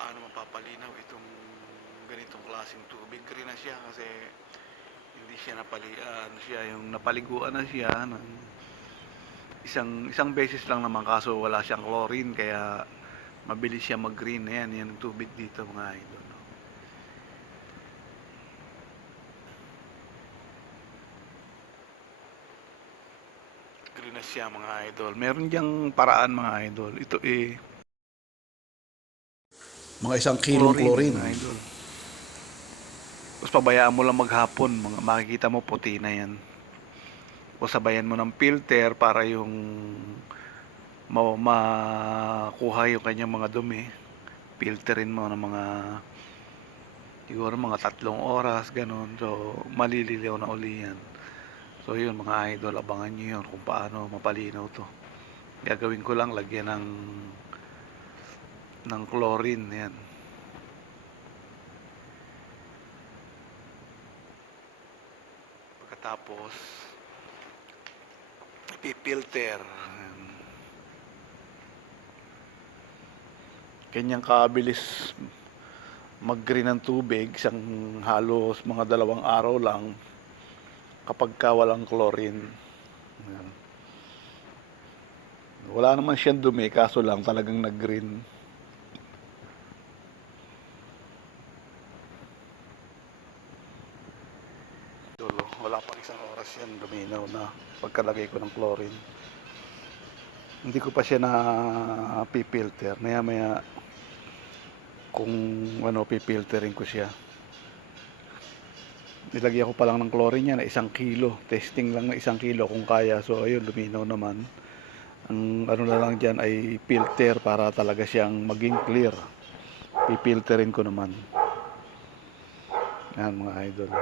paano mapapalinaw itong ganitong klaseng tubig. Green na siya kasi hindi siya napali ano siya yung napaliguan na siya ng isang isang beses lang naman kaso wala siyang chlorine kaya mabilis siya mag-green na yan. Yan tubig dito mga idol. no? Green na siya mga idol. Meron diyang paraan mga idol. Ito eh Mga isang kilong chlorine. mga idol. Tapos pabayaan mo lang maghapon, mga, makikita mo puti na yan. O sabayan mo ng filter para yung ma makuha yung kanyang mga dumi. Filterin mo ng mga siguro mga tatlong oras, ganun. So, malililiw na uli yan. So, yun mga idol, abangan nyo yun kung paano mapalinaw to. Gagawin ko lang, lagyan ng ng chlorine yan. Pagkatapos ipipilter. Kanyang kabilis mag-green ng tubig, isang halos mga dalawang araw lang kapag ka walang chlorine. Ayan. Wala naman siyang dumi, kaso lang talagang nag-green. Wala pa isang oras yan, luminaw na pagkalagay ko ng chlorine. Hindi ko pa siya na pipilter. Maya maya kung ano pipilterin ko siya. Nilagyan ko pa lang ng chlorine yan na isang kilo. Testing lang na isang kilo kung kaya. So ayun, luminaw naman. Ang ano na lang dyan ay filter para talaga siyang maging clear. Pipilterin ko naman. Yan mga idol.